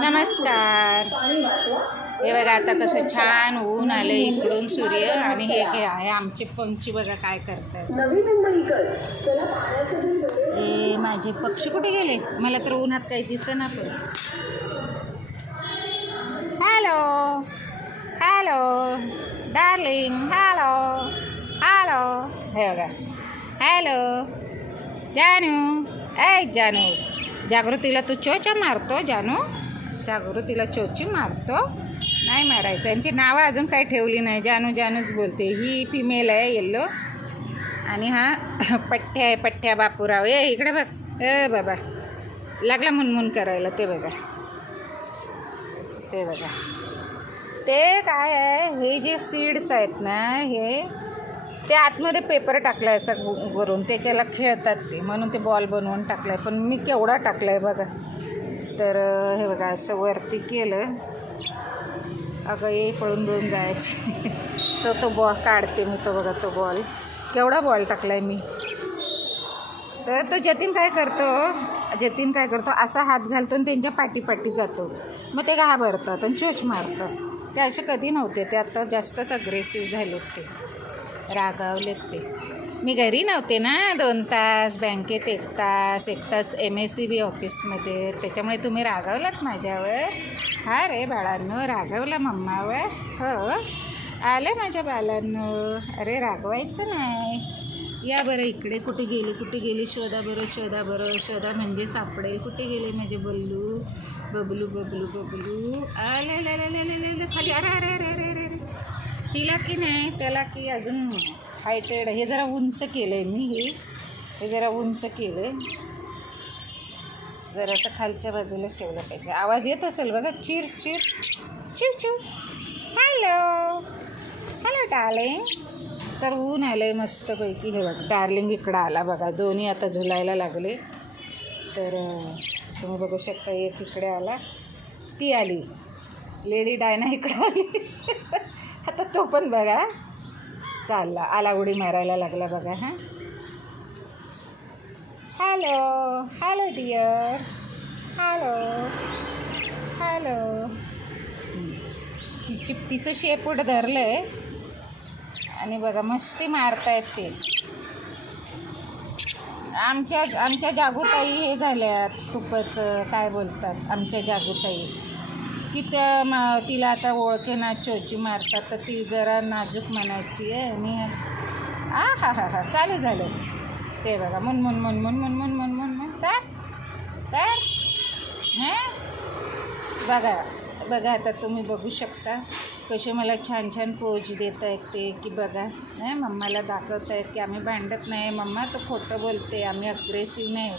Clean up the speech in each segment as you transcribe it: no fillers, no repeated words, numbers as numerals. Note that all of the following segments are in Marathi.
नमस्कार. हे बघा आता कसं छान ऊन आलं इकडून सूर्य आणि हे आहे आमचे पंछी बघा काय करतात. हे माझे पक्षी कुठे गेले मला तर उन्हात काही दिसेना. पण hello hello darling hello hello. हे बघा हॅलो जानू. ऐ जानू जागृतीला तू चोचा मारतो. जानू जागृतीला चोची मारतो. नाही मारायचं. यांची नावं अजून काही ठेवली नाही. जानू जानूच बोलते. ही फिमेल आहे येल्लो आणि हा पठ्ठ्या आहे. पठ्ठ्या बापूराव. ये इकडे बघ. बाबा लागला मुनमुन करायला. ते बघा ते बघा. ते काय आहे हे जे सीड्स आहेत ना हे ते आतमध्ये पेपर टाकला आहे असं करून त्याच्याला खेळतात ते म्हणून ते बॉल बनवून टाकला आहे. पण मी केवढा टाकला आहे बघा. तर हे बघा असं वरती केलं. अगं ये पळून पळून जायची. तो बॉल काढते मी. तो बघा तो बॉल केवढा बॉल टाकला आहे मी. तर तो जतीन काय करतो असा हात घालतो आणि त्यांच्या पाठी जातो. मग ते घाबरतात आणि चोच मारतात. ते असे कधी नव्हते. ते आता जास्तच अग्रेसिव्ह झालेत. ते रागावलेत. ते मी घरी नव्हते ना 2 तास बँकेत 1 तास MSCB ऑफिसमध्ये. त्याच्यामुळे तुम्ही रागावलात माझ्यावर. हा रे बाळांनो रागावला मम्मावर. हो आलं माझ्या बाळांनो. अरे रागवायचं नाही. या बरं इकडे. कुठे गेली शोधा बरं म्हणजे सापडेल. कुठे गेले माझे बबलू आले खाली. अरे तिला की नाही त्याला की अजून हायटेड. हे जरा उंच केलं आहे मी. हे जरा उंच केलं आहे. जरासं खालच्या बाजूलाच ठेवलं पाहिजे. आवाज येत असेल बघा. चिर चिव. Hello darling. तर ऊन आलं आहे मस्तपैकी. हे बघा डार्लिंग इकडं आला बघा. दोन्ही आता झुलायला लागले. तर तुम्ही बघू शकता. एक इकडे आला. ती आली लेडी डायना इकडं आली. आता तो पण बघा चालला आला. उडी मारायला लागला बघा. हां हॅलो डिअर. हॅलो. तिचं शेपूट धरलं आहे आणि बघा मस्ती मारतायत ते. आमच्या जागूताई हे झाल्यात खूपच काय बोलतात. आमच्या जागूताई की तिला आता ओळखेना चोची मारतात. तर ती जरा नाजूक मनाची आहे. आणि हा चालू झालं ते बघा. मन तर हां बघा आता तुम्ही बघू शकता कसे मला छान पोज देत आहेत ते. की बघा मम्माला दाखवत आहेत की आम्ही भांडत नाही. मम्मा तो खोटं बोलते. आम्ही अग्रेसिव्ह नाही.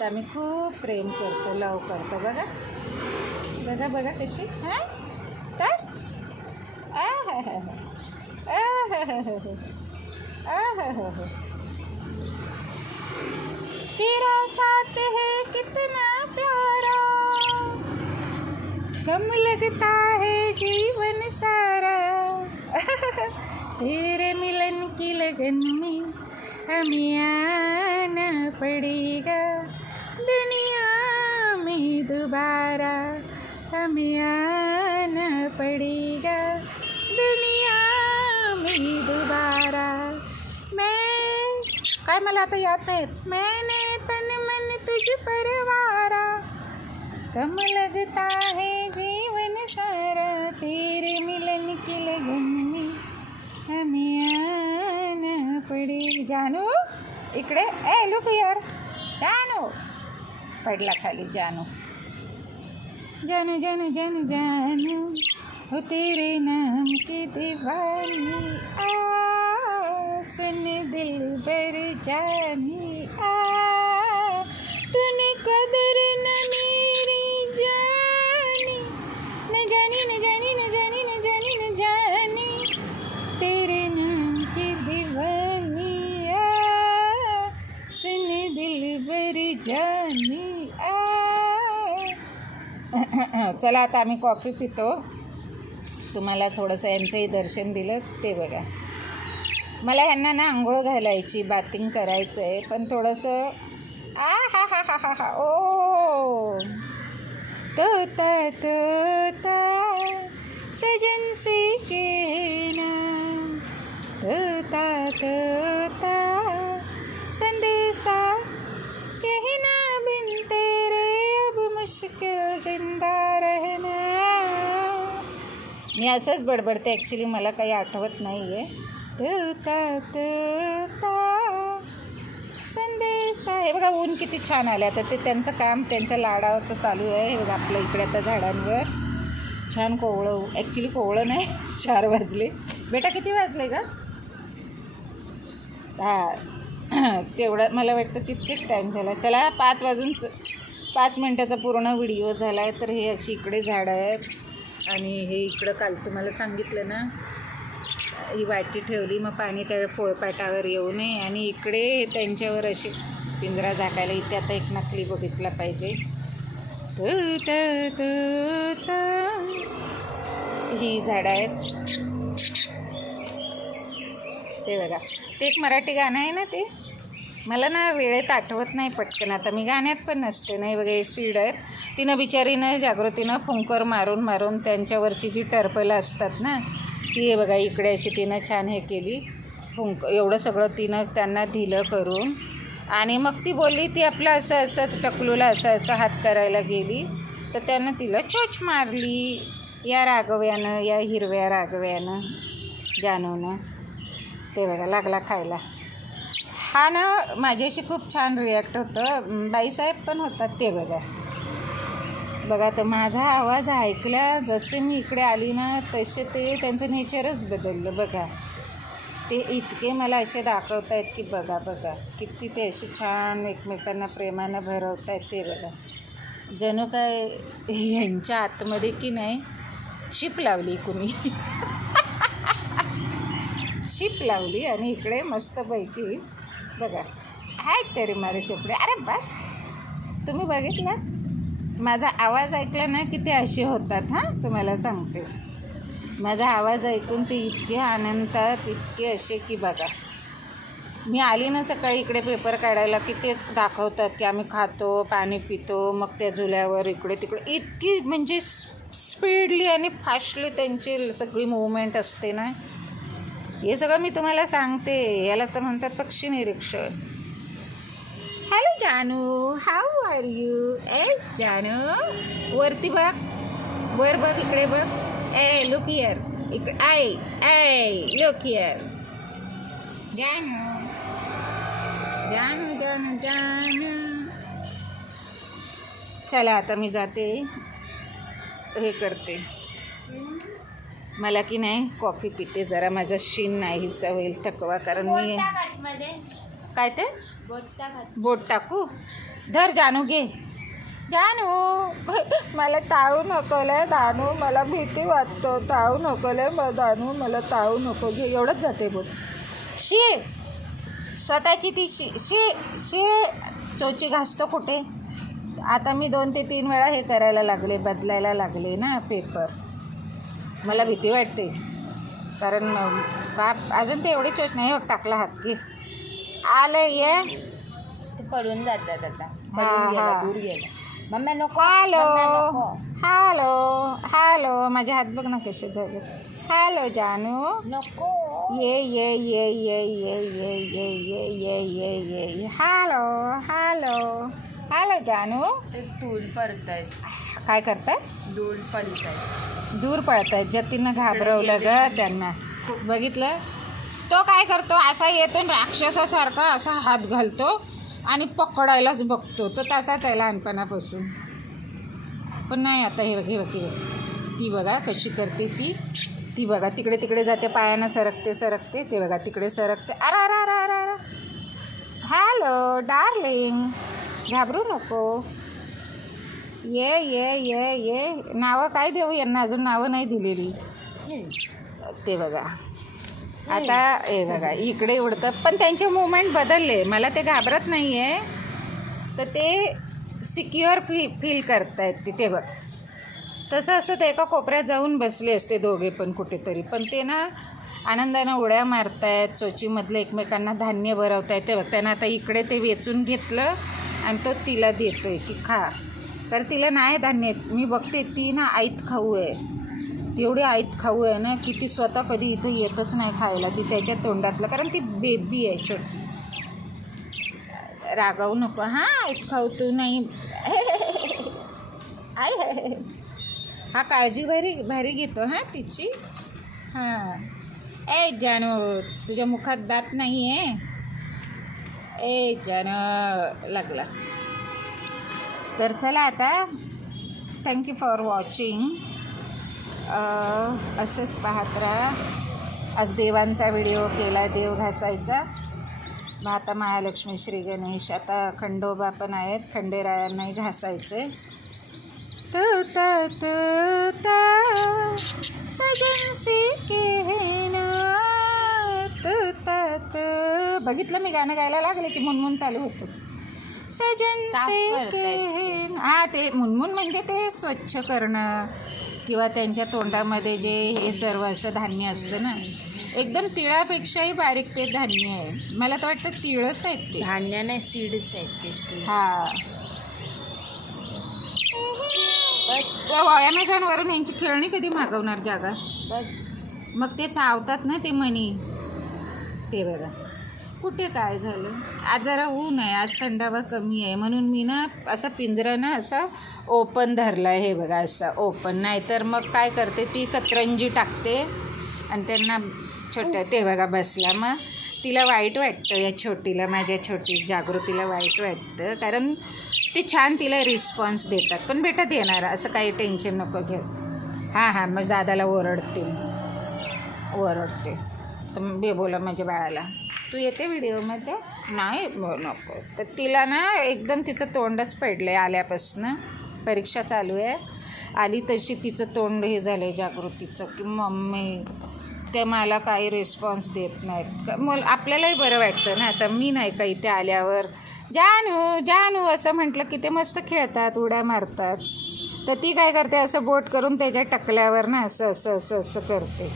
तर आम्ही खूप प्रेम करतो लव करतो. बघा कशी. हां तर तेरा साथ है कितना प्यारा कम लगता है जीवन सारा तेरे मिलन की लगन में हमें आना पड़ेगा दुनिया में दोबारा. हमें आना पड़ेगा दुनिया में दोबारा. काय मला आता याद नाहीत. मैंने तन मन तुझ पर वारा कम लगता है जीवन सारा तेरे मिलन की लगन में हमें आना पड़ेगा. जानू इकडे. लुक यार. जानू पडला खाली. जानू हो तेरे नाम की दीवानी. सुन दिल भर जानी. तूने कदर न मेरी जानी. न जानी तेरे नाम की दीवानी. सुन दिल भर जानी. चला आता आम्ही कॉफी पितो. तुम्हाला थोडंसं यांचंही दर्शन दिलं. ते बघा मला ह्यांना ना आंघोळ घालायची बाथिंग करायचं आहे. पण थोडंसं हा ओ तोता तोता सजन से कहना, तोता तोता संदेशा कहना, बिन तेरे अब मुश्किल जिंदा रहना. मी असंच बडबडते, ॲक्च्युली मला काही आठवत नाही आहे. तोता तोता संदेशा. हे बघा ऊन किती छान आले. आता ते त्यांचं काम त्यांच्या लाडाचं चालू आहे. हे बघा आपल्या इकडे आता झाडांवर छान कोवळं, ॲक्च्युली कोवळं नाही, 4 वाजले. बेटा किती वाजले का? हां तेवढं मला वाटतं तितकेच टाईम झाला. चला 5 वाजून 5 मिनटाचा पूर्ण व्हिडिओ झाला आहे. तर हे अशी इकडे झाडं आहेत आणि हे इकडं काल तुम्हाला सांगितलं ना, ही वाटी ठेवली, मग पाणी त्यावेळी पोळपाटावर येऊ नये. आणि इकडे त्यांच्यावर अशी पिंजरा झाकायला. इथे आता एक नकली बघितला पाहिजे. ही झाडं आहेत ते बघा. ते एक मराठी गाणं आहे ना, ते मला ना वेळेत आठवत नाही पटकन. आता मी गाण्यात पण नसते. नाही बघा हे सीड आहेत. तिनं बिचारीनं जागृतीनं फुंकर मारून मारून त्यांच्यावरची जी टरपलं असतात ना, ती हे बघा इकडे अशी तिनं छान हे केली. एवढं सगळं तिनं त्यांना दिलं करून. आणि मग ती बोलली, ती आपलं असं असं टकलूला असं असं हात करायला गेली, तर त्यानं तिला चोच मारली. या राघव्यानं, या हिरव्या राघव्यानं, जानूनं. ते बघा लागला खायला. हा ना माझ्याशी खूप छान रिॲक्ट होतं. बाईसाहेब पण होतात ते बघा. बघा तर माझा आवाज ऐकला जसे मी इकडे आली ना, तसे ते त्यांचं नेचरच बदललं. बघा ते इतके मला असे दाखवत आहेत की बघा बघा किती ते असे छान एकमेकांना प्रेमानं भरवत आहेत. ते बघा जणू काय यांच्या आतमध्ये की नाही शिप लावली कुणी शिप लावली. आणि इकडे मस्तपैकी बघा आहेत तरी मारे शेपडे. अरे बस तुम्ही बघितलं माझा आवाज ऐकला ना की ते असे होतात. हां तुम्हाला सांगते, माझा आवाज ऐकून ते इतके आनंदात, इतके असे की बघा. मी आली ना सकाळी इकडे पेपर काढायला की ते दाखवतात की आम्ही खातो, पाणी पितो, मग त्या झुल्यावर इकडे तिकडे इतकी म्हणजे स्पीडली आणि फास्टली त्यांची सगळी मूवमेंट असते ना. हे सगळं मी तुम्हाला सांगते. यालाच तर म्हणतात पक्षी निरीक्षण. हॅलो जानू, हाऊ आर यू? ए जानू वरती बघ, वर बघ, इकडे बघ. ए लुक हियर, इकडे लुक हियर. जानू जानू जानू जानू. चला आता मी जाते, हे करते. मला की नाही कॉफी पिते जरा. माझा शीन नाहीसा होईल थकवा, कारण मी काय ते बोट टाकू. धर जानू घे. जानू मला ताऊ नकोलंय. दानू मला भीती वाटतो. ताऊ नकोलंय मला. दानू मला ताऊ नको. घे एवढंच जाते बोट. शी स्वतःची ती शी चोची घासतो कुठे. आता मी 2 ते 3 वेळा हे करायला लागले, बदलायला लागले ना पेपर. मला भीती वाटते कारण का अजून ते एवढी चोच नाही. टाकला हात घे. आलं ये ते पडून जातात आता. दूर गेला मम्मी नको. Hello hello hello. माझे हात बघ ना कसे झाले. हॅलो जानू नको. ये ये ये ये ये ये ये ये ये ये ये ये. हॅलो हॅलो हॅलो जानू. ते दूर पडतायत. काय करताय? दूर पडतायत. दूर पळतायत. जतीनं घाबरवलं ग त्यांना. बघितलं तो काय करतो, असा येतो राक्षसासारखा असा हात घालतो आणि पकडायलाच बघतो. तो तसाच आहे लहानपणापासून. पण नाही आता हे बघ, ती बघा कशी करते ती बघा. तिकडे तिकडे जाते, पायानं सरकते. ते बघा तिकडे सरकते. अरे अरे अरे अरे अरे. हॅलो डार्लिंग, घाबरू नको. ये ये ये ये. नावं काय देऊ यांना? अजून नावं नाही दिलेली. ते बघा आता हे बघा इकडे उडतं. पण त्यांचे मुवमेंट बदलले. मला ते घाबरत नाही आहे, तर ते सिक्युअर फील करतायत तिथे बघ. तसं असतं ते एका कोपऱ्यात जाऊन बसले असते दोघे पण कुठेतरी. पण ते ना आनंदानं उड्या मारतायत, चोचीमधलं एकमेकांना धान्य भरवतायत. ते बघ त्यांना आता इकडे ते वेचून घेतलं आणि तो तिला देतोय की खा. तर तिला नाही धान्य येत. मी बघते ती ना आईत खाऊ आहे, एवढी आईत खाऊ आहे ना की ती स्वतः कधी इथं येतच नाही खायला. ती त्याच्या तोंडातलं, कारण ती बेबी आहे छोटी. रागावू नको हां, आईत खाऊ तू नाही. आय हा काळजी भारी घेतो हां तिची. हां ए जानू, तुझ्या मुखात दात नाही आहे. ए जानू लागला. तर चला आता, थँक्यू फॉर वॉचिंग. असंच पाहत राहा. आज देवांचा व्हिडिओ केला, देव घासायचा. मग आता महालक्ष्मी, श्री गणेश, आता खंडोबा पण आहेत, खंडेरायांनाही घासायचे. तू सजन से कहना तू. बघितलं मी गाणं गायला लागले की मुनमुन चालू होतं. सजन से कहना. हां, ते मुनमुन म्हणजे ते स्वच्छ करणं, किंवा त्यांच्या तोंडामध्ये जे हे सर्व असं धान्य असतं ना, एकदम तिळापेक्षाही बारीक ते धान्य आहे. मला तर वाटतं तिळच आहेत ते. धान्य नाही, सीड्स आहेत ते सीड्स. हां, ॲमेझॉनवरून यांची खेळणी कधी मागवणार जागा. मग ते चावतात ना ते मणी. ते बघा कुठे काय झालं. आज जरा ऊन आहे, आज थंडावा कमी आहे, म्हणून मी ना असं पिंजरं ना असं ओपन धरलं आहे. हे बघा असं ओपन. नाही तर मग काय करते, ती सतरंजी टाकते आणि त्यांना छोट्या. ते बघा बसला. मग तिला वाईट वाटतं, या छोटीला, माझ्या छोटी जागृतीला वाईट वाटतं, कारण ते छान तिला रिस्पॉन्स देतात. पण बेटा देणार, असं काही टेन्शन नको घेऊ. हां, मग दादाला ओरडते. तर बे बोला माझ्या बाळाला, तू येते व्हिडिओमध्ये नाही नको. तर तिला ना एकदम तिचं तोंडच पडलं आहे आल्यापासनं. परीक्षा चालू आहे, आली तशी तिचं तोंड हे झालं आहे जागृतीचं, की मम्मी ते मला काही रिस्पॉन्स देत नाहीत. मग आपल्यालाही बरं वाटतं ना. आता मी नाही का इथे आल्यावर जानू असं म्हटलं की ते मस्त खेळतात, उड्या मारतात. तर ती काय करते, असं बोट करून त्याच्या टकल्यावर ना असं करते.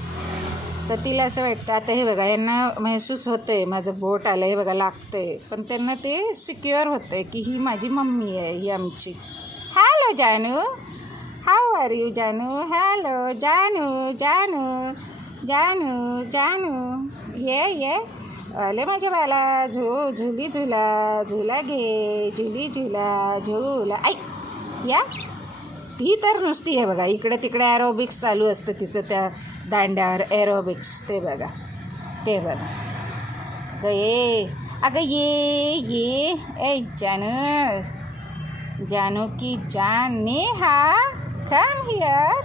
तर तिला असं वाटतं, आता हे बघा यांना महसूस होतं आहे माझं बोट आलं, हे बघा लागतं आहे, पण त्यांना ते सिक्युअर होतं आहे की ही माझी मम्मी आहे, ही आमची. हॅलो जानू, हाऊ आर यू जानू. हॅलो जानू ये आले माझ्या बाला. झुली झुला घे, झुला ऐ या. ती तर नुसती आहे बघा, इकडे तिकडे ॲरोबिक्स चालू असतं तिचं त्या दांड्यावर. ॲरोबिक्स ते बघा. अगं ये ए जानू की जान. Neha come here.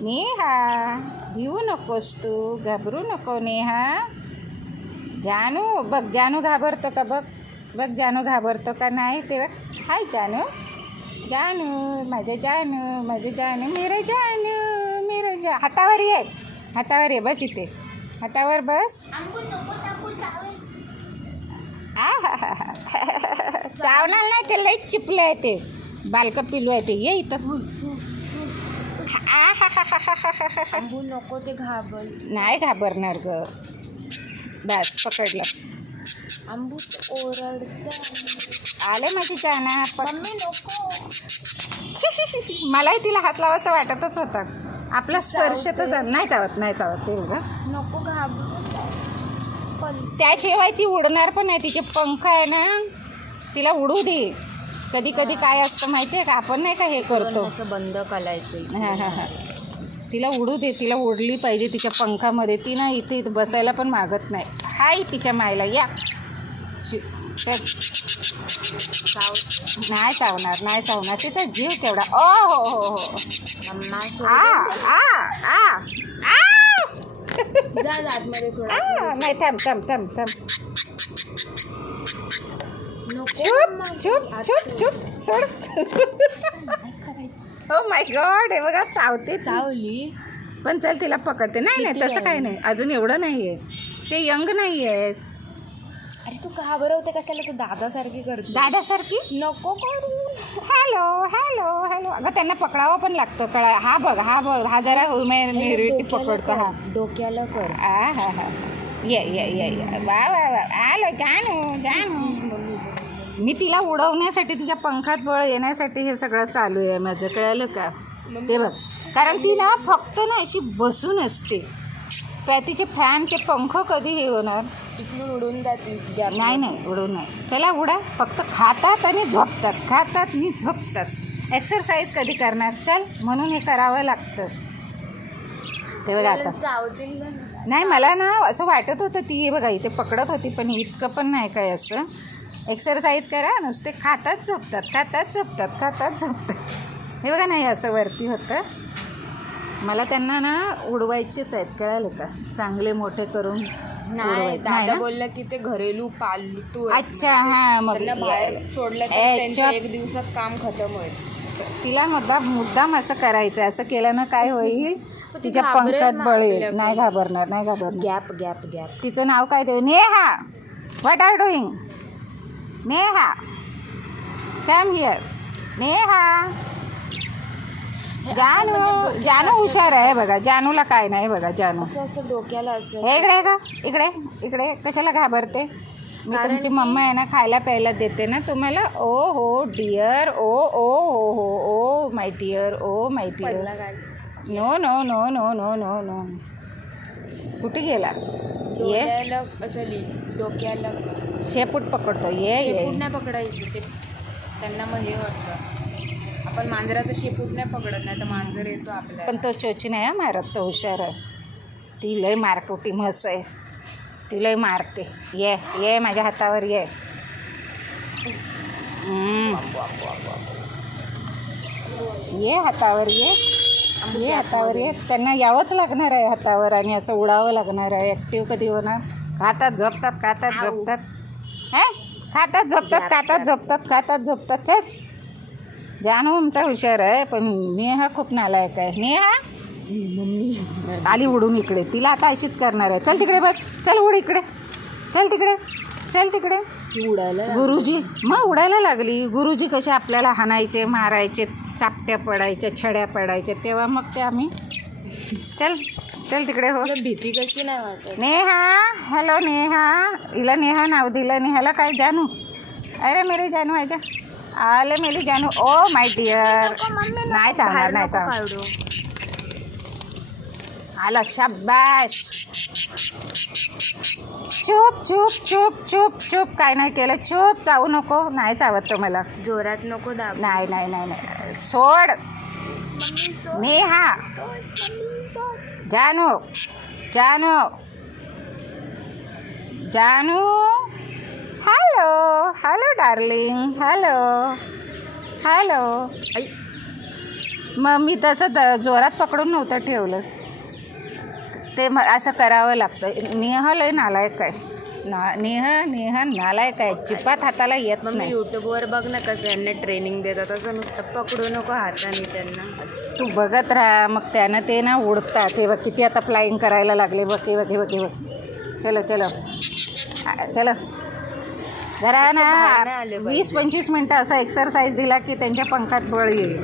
नेहा भिवू नकोस तू, घाबरू नको नेहा. जानू बघ, जानू घाबरतो का बघ जानू घाबरतो का नाही. ते बघ, हाय जानू माझं जानू मेरे जानू. हातावर ये बस, इथे हातावर बस. चावणार नाही, ते लई चिपलं आहे, ते बालकं पिलू आहे ते. ये इथं. आंबू नको, ते नाही घाबरणार ग. बस पकडलं. आंबू ओरडतं. आले माझी जाना. मम्मी नको. मलाही तिला हात लावायचं वाटतच होतं. आपला स्पर्श तर नाही चावत ते बघा. नको घाबरू. त्याशिवाय ती उडणार पण आहे. तिचे पंख आहे ना, तिला उडू दे. कधी काय असतं माहिती आहे का, आपण नाही का हे करतो असं बंद करायचं. हां तिला उडू दे, तिला उडली पाहिजे तिच्या पंखामध्ये. ती ना इथे बसायला पण मागत नाही. हाय तिच्या मायला या. नाही चावणार तिचा जीव केवढा. हो आतमध्ये सोडा. नाही थांब. चुप सोड. ओ माय गॉड, हे बघा चावली. पण चल तिला पकडते. नाही तसं काही नाही, अजून एवढं नाही आहे, ते यंग नाही आहे. अरे तू घाबरवते कशाला, तू दादासारखी करते. दादासारखी नको करू. हॅलो. अगं त्यांना पकडावं पण लागतं, कळा. हा बघ हा जरा ह्युमॅनिटी पकडतो. हा डोक्याला कर. हा ये वा वा वा आलो जानू. मी तिला उडवण्यासाठी तिच्या पंखात बळ येण्यासाठी हे सगळं चालू आहे माझं, कळलं का? ते बघ, कारण ती ना फक्त ना अशी बसून असते. तिचे फॅन ते पंख कधी हे होणार? इकडून उडून जाते. नाही उडून नाही. चला उडा. फक्त खातात आणि झोपतात. एक्सरसाइज कधी करणार? चल, म्हणून हे करावं लागतं. ते बघा आता नाही, मला ना असं वाटत होतं ती हे बघा इथे पकडत होती, पण इतकं पण नाही काय असं. एक्सरसाइज करा, नुसते खातात झोपतात. हे बघा नाही असं वरती होतं. मला त्यांना ना उडवायचेच आहेत, कळालं का? चांगले मोठे करून नाही. दादा बोलला की ते घरेलू पालतू. अच्छा, हां. मग बाहेर सोडलं तर त्यांचं एक दिवसात काम खतम होईल. तिला मुद्दाम असं करायचं. असं केल्यानं काय होईल? तिच्या पंखात बळ येईल. नाही घाबरणार. गॅप. तिचं नाव काय देऊ? Neha. What are doing? Neha, come here. Neha. जानू हुशार आहे बघा. जानूला काय नाही बघा. जानू असं डोक्याला असं. इकडे का? इकडे कशाला घाबरते? मी तुमची मम्मा आहे ना, खायला प्यायला देते ना तुम्हाला. ओ हो dear. Oh my dear. No. कुठे गेला? डोक्याला शेपूट पकडतो. ये नाही पकडायचं ते त्यांना. मग हे वाटतं आपण मांजराचं शेपूट नाही पकडत, नाही तर मांजर येतो आपल्याला. पण तो चोची नाही मारत, तो हुशार आहे. ती लय मारकोटी म्हस आहे. ती लय मारते. ये माझ्या हातावर ये. हातावर ये. त्यांना यावंच लागणार आहे हातावर आणि असं उडावं लागणार आहे. ॲक्टिव्ह कधी होणार? खातात झोपतात. चल. जानू आमचा हुशार आहे, पण नेहा खूप नालायक आहे. नेहा मम्मी आली उडून इकडे. तिला आता अशीच करणार आहे. चल तिकडे बस. चल उड इकडे. चल तिकडे. उडायला गुरुजी मग उडायला लागली. गुरुजी कसे आपल्याला हाणायचे, मारायचे, चापट्या पडायच्या, छड्या पडायच्या, तेव्हा मग ते आम्ही चल तिकडे. हो, भीती कशी नाही वाटत? नेहा. हॅलो नेहा. हिला नेहा नाव दिलं. नेहाला काय? जानू. अरे मेरी जानू आजा. आले मेरी जानू. Oh my dear. नाही चालणार. आला. शाबाश. चूप. काय नाही केलं. चूप. चावू नको. नाही चावत तो मला. जोरात नको दाब. नाही. सोड. नेहा. जानू. Hello darling. हॅलो. मग मी तसं जोरात पकडून नव्हतं ठेवलं. ते मग असं करावं लागतं. नेहा लय नालायक आहे. नेहा नालायक आहे. चिपात हाताला येत नाही. यूट्यूबवर बघ ना कसं यांना ट्रेनिंग देतात. असं नुसतं पकडू नको हाताने त्यांना. तू बघत राहा. मग त्यानं ते ना उडतात. ते बघ किती आता फ्लाईंग करायला लागले. बघ. चलो जरा ना 20-25 मिनटं असं एक्सरसाइज दिला की त्यांच्या पंखात बळ येईल.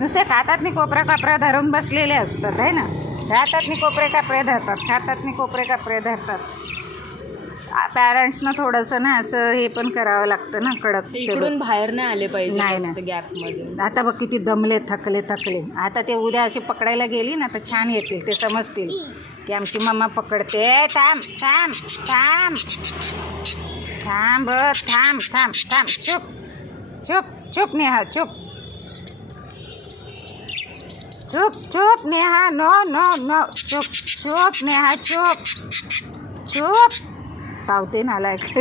नुसते खातात कोपऱ्या धरून बसलेले असतात आहे ना. खातात कोपरे धरतात. पॅरेंट्सनं थोडंसं ना असं हे पण करावं लागतं ना, कडक. इकडून बाहेर नाही आले पाहिजे. नाही गॅपमध्ये. आता बघ किती दमले, थकले. आता ते उद्या अशी पकडायला गेली ना तर छान येतील. ते समजतील की आमची मम्मा पकडते. थांब. चुप नेहा. चुप नेहा. नो. चुप नेहा. चुप. चावते नालायक.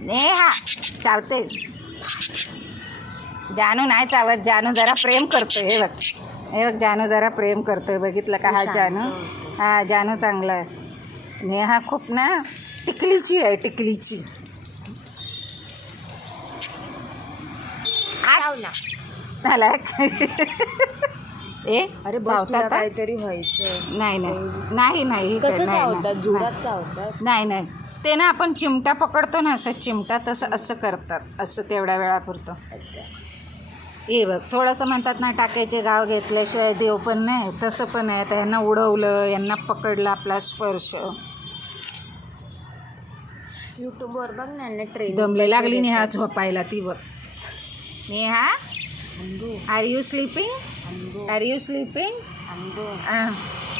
नेहा चावते. जानू नाही चावत. जानू जरा प्रेम करतोय. हे बघ जानू जरा प्रेम करतोय. बघितलं का? हा जानू. हा जानू चांगला आहे. नेहा खूप ना टिकलीची आहे. नालायक. अरे बस काहीतरी व्हायचं. नाही. कसं चावतात? जोरात चावतात? नाही. ते ना आपण चिमटा पकडतो ना, असं चिमटा तसं असं करतात. असं तेवढ्या वेळापुरतं. हे बघ थोडंसं म्हणतात ना टाक्याचे गाव घेतल्याशिवाय देव पण नाही, तसं पण आहे. तर यांना उडवलं, यांना पकडलं आपला स्पर्श. यूट्यूबवर बघ ना ट्रेन दमले लागली नेहा झोपायला ती बघ. Neha are you sleeping, are you sleeping?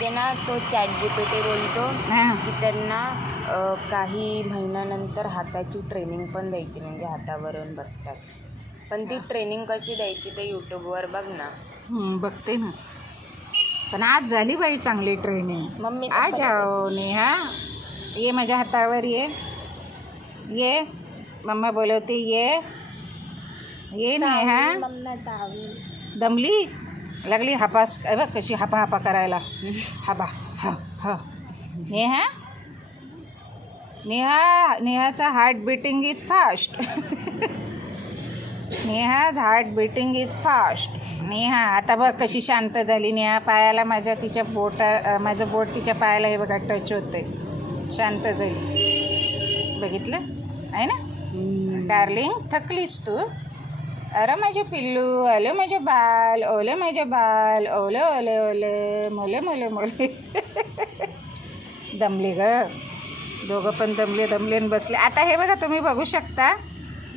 ते ना तो चॅट GPT बोलतो की त्यांना काही महिन्यानंतर हाताची ट्रेनिंग पण द्यायची, म्हणजे हातावरून बसतात. पण ती ट्रेनिंग कशी द्यायची ते यूट्यूबवर बघ ना. बघते ना. पण आज झाली बाई चांगली ट्रेनिंग. मम्मी आ जाओ नेहा, ये माझ्या हातावर ये मम्मा बोलवते ये नेहा. दमली लागली हापास बघ कशी हापा करायला. हापा हा नेहाचा heart beating is fast. Neha's heart beating is fast. Neha आता बघ कशी शांत झाली. नेहा पायाला माझ्या तिच्या माझं बोट तिच्या पायाला हे बघा टच होते. शांत झाली. बघितलं आहे ना डार्लिंग? थकलीस तू? अरे माझे पिल्लू, आले माझे बाल, ओले माझे बाल, ओले ओले ओले मोले मोले मोले. दमले ग दोघं पण, दमले बसले. आता हे बघा तुम्ही बघू शकता.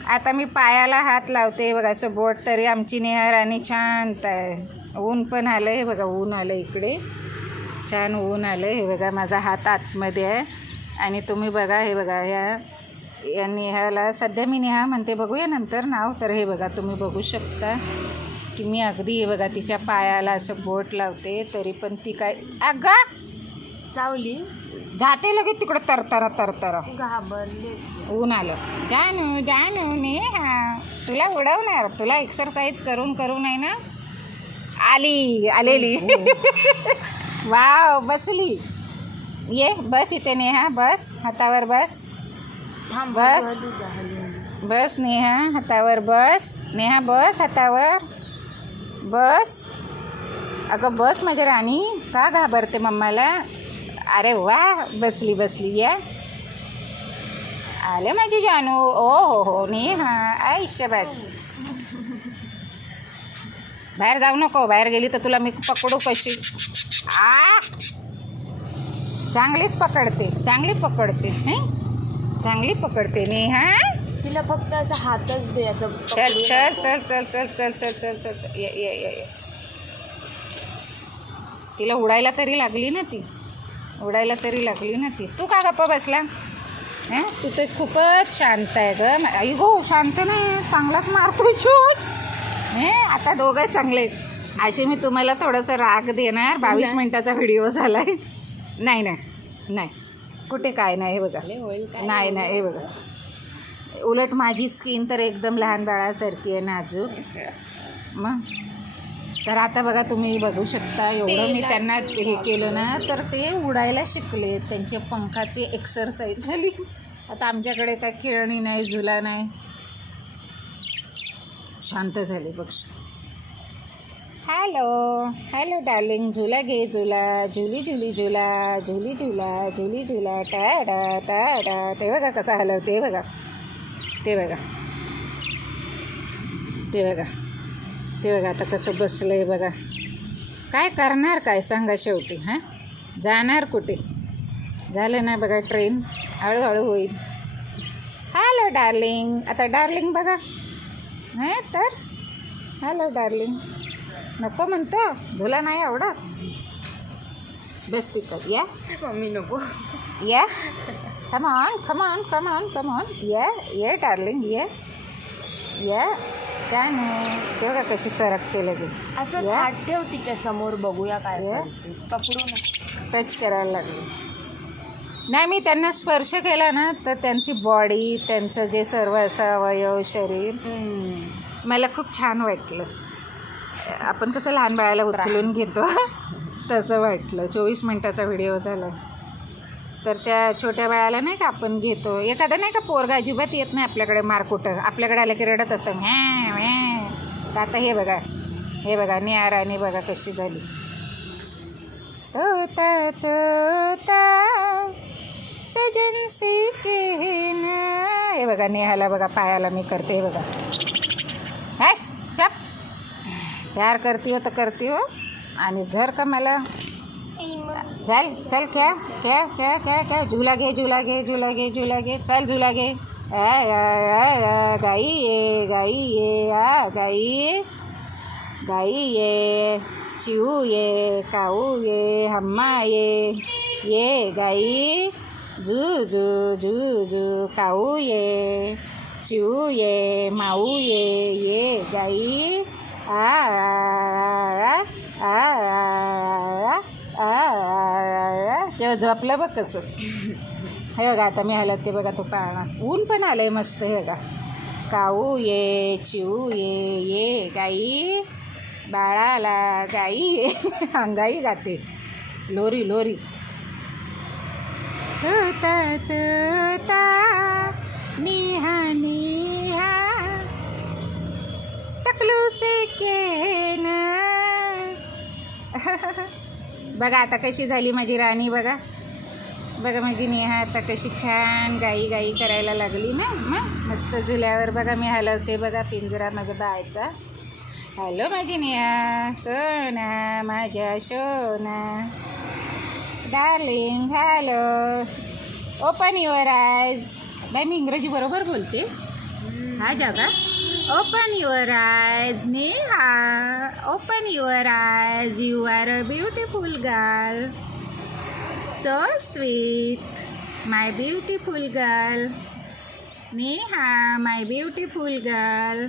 आता मी पायाला हात लावते बघा असं बोट, तरी आमची नेहा राणी शांत आहे. ऊन पण आलं, हे बघा ऊन आलं इकडे, छान ऊन आलं. हे बघा माझा हात आतमध्ये आहे. आणि तुम्ही बघा हे बघा या नेहाला सध्या मी नेहा म्हणते, बघूया नंतर नाव. तर हे बघा तुम्ही बघू शकता की मी अगदी हे बघा तिच्या पायाला असं बोट लावते, तरी पण ती काय अगं चावली जाते लगेच तिकडं तरतरा. घाबरले. ऊन आलं. जानू नेहा तुला उडवणार, तुला एक्सरसाइज करून आहे ना आलेली. वाव बसली. ये बस इथे नेहा, बस हातावर बस. बस नेहा हातावर बस. नेहा बस हातावर बस. अगं बस माझ्या राणी, का घाबरते मम्माला? अरे वा बसली या. आले माझी जानू. ओ हो नेहा आयुष्य बाजू. बाहेर जाऊ नको, बाहेर गेली तर तुला मी पकडू कशी. चांगली पकडते नेहा. तिला फक्त असं हातच दे, असं चल ये. तिला उडायला तरी लागली ना ती. तू का गप्पा बसला? तू तर खूपच शांत आहे ग. आई गो शांत नाही, चांगलाच मारतोय चोच. आता दोघं चांगले. असे मी तुम्हाला थोडंसं राग देणार. 22 मिनिटाचा व्हिडिओ झालाय. नाही कुठे काय नाही. हे बघा नाही हे बघा. उलट माझी स्किन तर एकदम लहान बाळासारखी आहे, नाजूक. मग तर आता बघा तुम्ही बघू शकता, एवढं मी त्यांना हे केलं ना तर ते उडायला शिकले. त्यांच्या पंखाची एक्सरसाइज झाली. आता आमच्याकडे काय खेळणी नाही, झुला नाही, शांत झाले पक्ष. हॅलो डार्लिंग, झुला घे झुला, झुली झुला टाडा. ते बघा कसा हलवते, ते बघा आता कसं बसलं आहे बघा. काय करणार काय सांगा शेवटी. जाणार कुठे? झालं ना बघा ट्रेन, हळूहळू होईल. Hello darling. आता डार्लिंग बघा. तर हॅलो डार्लिंग नको म्हणतो, झुला नाही आवडत. बस तिथं या मम्मी नको या. कम ऑन ये डार्लिंग ये. काय नाही ते बघा कशी सरकते लगेच. असंच हात ठेव तिच्या समोर, बघूया काय करते. पकडू ना. टच करायला लागले. नाही मी त्यांना स्पर्श केला ना तर त्यांची बॉडी, त्यांचं जे सर्व असं अवयव, शरीर मला खूप छान वाटलं. आपण कसं लहान बाळाला उचलून घेतो तसं वाटलं. 24 मिनिटाचा व्हिडिओ झाला. तर त्या छोट्या बाळाला नाही का आपण घेतो, एखादं नाही का पोरगा अजिबात येत नाही आपल्याकडे, मारकुटं आपल्याकडे आलं की रडत असतं तर आता हे बघा निहाराने बघा कशी झाली. तोता सजन से कहना. हे बघा नेहाला बघा पायाला मी करते. हे बघा चप प्यार करती हो तर करती हो आणि जर का मला चल चल क्या क्या क्या क्या क्या झूला घे झूला घे झूला घे झूला घे चल झूला घे गाई ये गाई ये गाई गाई ये चिऊ ये काऊ ये हम्मा ये गाई जू जू जू जू काऊ ये चिऊ ये माऊ ये गाई आ आ आ तेव्हा झोपलं बघ कसं. हे बघा आता मी हलत ते बघा तो पाळणा ऊन पण आलं आहे मस्त. हे बघा काऊ ये चिऊ ये गाई बाळाला गाई ये अंगाई गाते लोरी लोरी. तूता तूता निहा निहा टकलू से के ना. बघा आता कशी झाली माझी राणी. बघा बघा माझी नेहा आता कशी छान गाई गाई करायला लागली ना. मस्त झुल्यावर बघा मी हलवते बघा पिंजरा माझ्या बायचा. हॅलो माझी नेहा सोना माझ्या सोना डार्लिंग हॅलो ओपन युअर आयज. बाई मी इंग्रजी बरोबर बोलते हा जागा. ओपन युअर आयज नेहा ओपन युअर आयज you are a beautiful girl so sweet my beautiful girl Neha my beautiful girl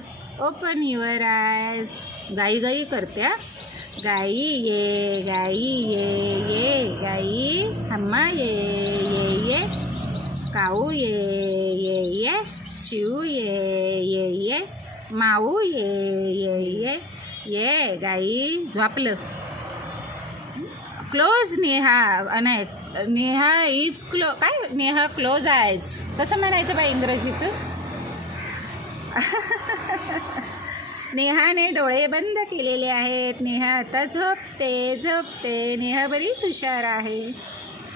open your eyes. गाई गाई करते गाई ये गाई हम्मा ये काऊ ये चिऊ ये माऊ ये गाई. झोपलं. क्लोज नेहा नाही नेहा इज काय नेहा क्लोज आयज कसं म्हणायचं बाई इंग्रजीत. नेहाने डोळे बंद केलेले आहेत. नेहा आता झोपते. नेहा बरीच हुशार आहे.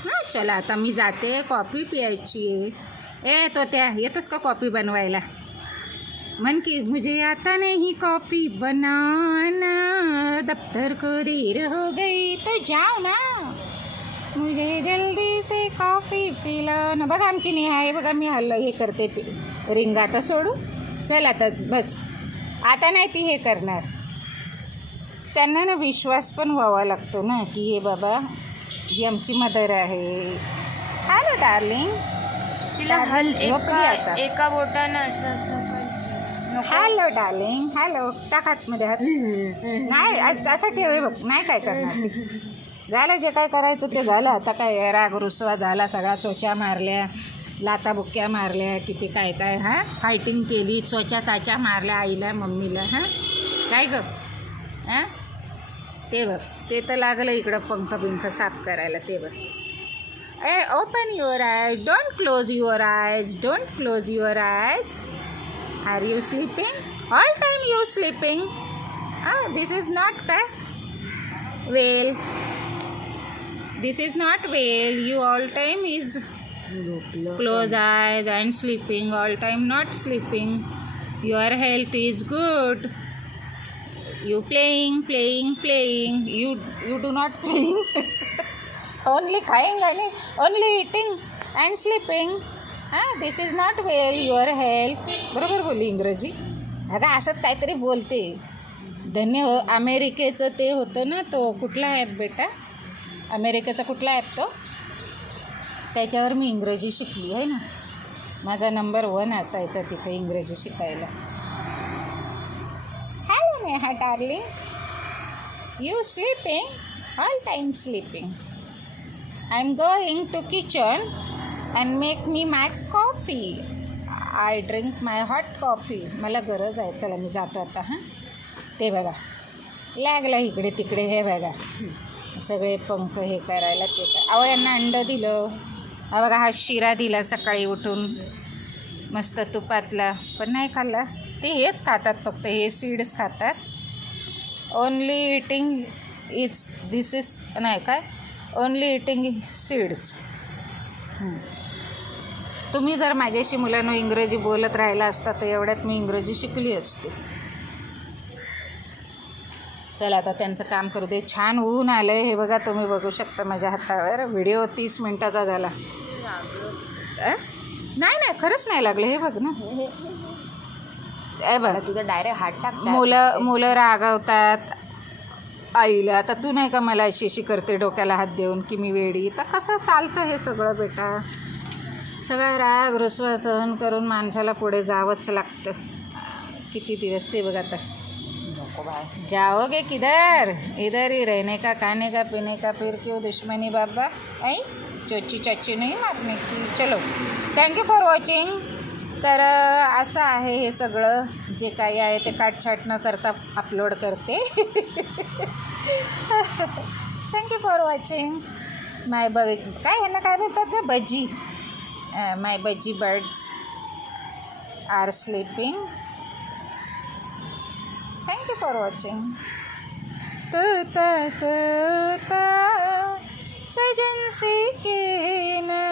हां चला आता मी जाते कॉफी प्यायची आहे. तो त्या येतोस का कॉफी बनवायला. मन की मुझे आता नहीं कॉफ़ी बनाना दफ्तर को देर हो गई तो जाओ ना मुझे जल्दी से कॉफ़ी पिलाना. बघा आमची नेहा आहे बघा मी हे करते रिंग आता सोडू. चल आता बस आता नाही ती हे करणार. त्यांना ना विश्वास पण व्हावा लागतो ना की हे बाबा ही आमची मदर आहे. हॅलो डार्लिंग तिला झोपली आता. एका बोटानं असं हॅलो डार्लिंग हॅलो टाक हातमध्ये हात. नाही असं ठेव बघ नाही काय करणार ती. झालं जे काय करायचं ते झालं. आता काय राग रुसवा झाला सगळा. चोच्या मारल्या लाता बुक्क्या मारल्या किती काय काय हां फायटिंग केली. चोच्या चाच्या मारल्या आईला मम्मीला. हां काय ग हां ते बघ ते तर लागलं इकडं पंख साफ करायला. ते बघ ओपन युअर आयज डोंट क्लोज युअर आयज डोंट क्लोज युअर आयज. Are you sleeping? All time you sleeping? This is not well. This is not well. You all time is close eyes and sleeping. All time not sleeping. Your health is good. You playing. You do not playing. Only खाईंग आणि only eating and sleeping. This is not well your health. बरोबर बोलली इंग्रजी. अगं असंच काहीतरी बोलते. धन्य हो. अमेरिकेचं ते होतं ना तो कुठला ॲप बेटा अमेरिकेचा कुठला ॲप तो त्याच्यावर मी इंग्रजी शिकली आहे ना. माझा नंबर 1 असायचा तिथे इंग्रजी शिकायला. Hello Neha darling you sleeping all time sleeping. I am going to kitchen and make me my coffee. I drink my hot coffee. मला गरज आहे. चला मी जातो आता. हां ते बघा लागला इकडे तिकडे. हे बघा सगळे पंख हे करायला ते काय. अहो यांना अंडं दिलं. हा बघा हा शिरा दिला सकाळी उठून मस्त तुपातला पण नाही खाल्ला. ते हेच खातात फक्त हे सीड्स खातात. Only eating is this is नाही काय ओनली इटिंग सीड्स. तुम्ही जर माझ्याशी मुलांनो इंग्रजी बोलत राहिला असता तर एवढ्यात मी इंग्रजी शिकली असते. चला आता त्यांचं काम करू दे. छान ऊन आलं आहे हे बघा, तुम्ही बघू शकता माझ्या हातावर. व्हिडिओ 30 मिनटाचा झाला. नाही नाही खरंच नाही लागलं, हे बघ ना. ए बघ तुझं डायरेक्ट हात टाकतात. मुलं रागवतात आईला. आता तू नाही का मला अशी करते डोक्याला हात देऊन की मी वेडी. तर कसं चालतं हे सगळं बेटा. सगळं राग रुसवा सहन करून माणसाला पुढे जावंच लागतं. किती दिवस ते बघ आता. नको बाय. जाओगे किधर, इधर ही रहने का, खाने का, पीने का, फिर क्यों दुश्मनी बाबा. आई चोची चाची नाही मारणे की. चलो थँक्यू फॉर वॉचिंग. तर असं आहे हे सगळं. जे काही आहे ते काटछाट न करता अपलोड करते. Thank you for watching. माय काय ह्यांना काय बोलतात का, budgie. My budgie birds are sleeping. Thank you for watching. तोता तोता सजन से कहना